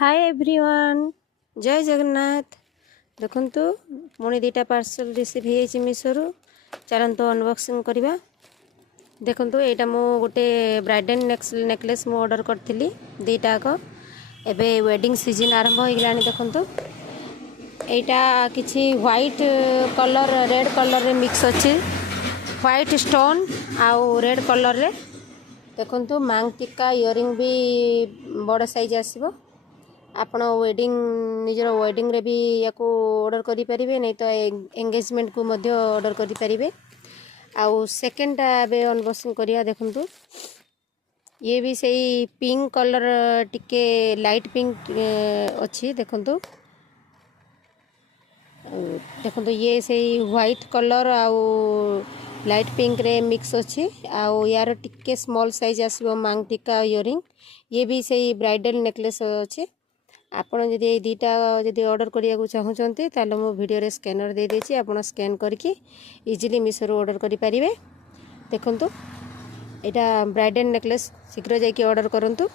Hi everyone जय जगन्नाथ। देखंतु पुणी दुटा पार्सल रिसीव हो मीशोरू चलतु अनबॉक्सिंग करवा। देखंतु एटा मो गोटे ब्राइडल नेकलेस मु ऑर्डर करथिली दुटाक। एबे वेडिंग सीजन आरंभ हो गलानी। देखंतु एटा किछि व्हाइट कलर रेड कलर रे मिक्स अछि। व्हाइट स्टोन आउ रेड कलर रे देखंतु मांग टिक्का इयरिंग भी बड़ साइज आसीबो। आपण वेडिंग निजर वेडिंग रे भी याको ऑर्डर करि परिबे, नहीं तो एंगेजमेंट को मध्य ऑर्डर करि परिबे। आउ सेकंड बे अनबॉक्सिंग करिया। देखंतु ये भी सही पिंक कलर टिके लाइट पिंक अछि। देखंतु देखंतु ये सही व्हाइट कलर आउ लाइट पिंक रे मिक्स अछि। आउ यार टिके स्मॉल साइज आसीबो मांग टिक्का इयरिंग। ये भी सही ब्राइडल नेकलेस अछि। आपण जदि ए दुटा जदि ऑर्डर करिया को चाहउचंती ताले मो वीडियो रे स्कैनर दे देछि। आपण स्कैन करके इजीली मीशो ऑर्डर करि परिबे। देखंतु एटा ब्राइडल नेकलेस शीघ्र जाई के ऑर्डर करंतु।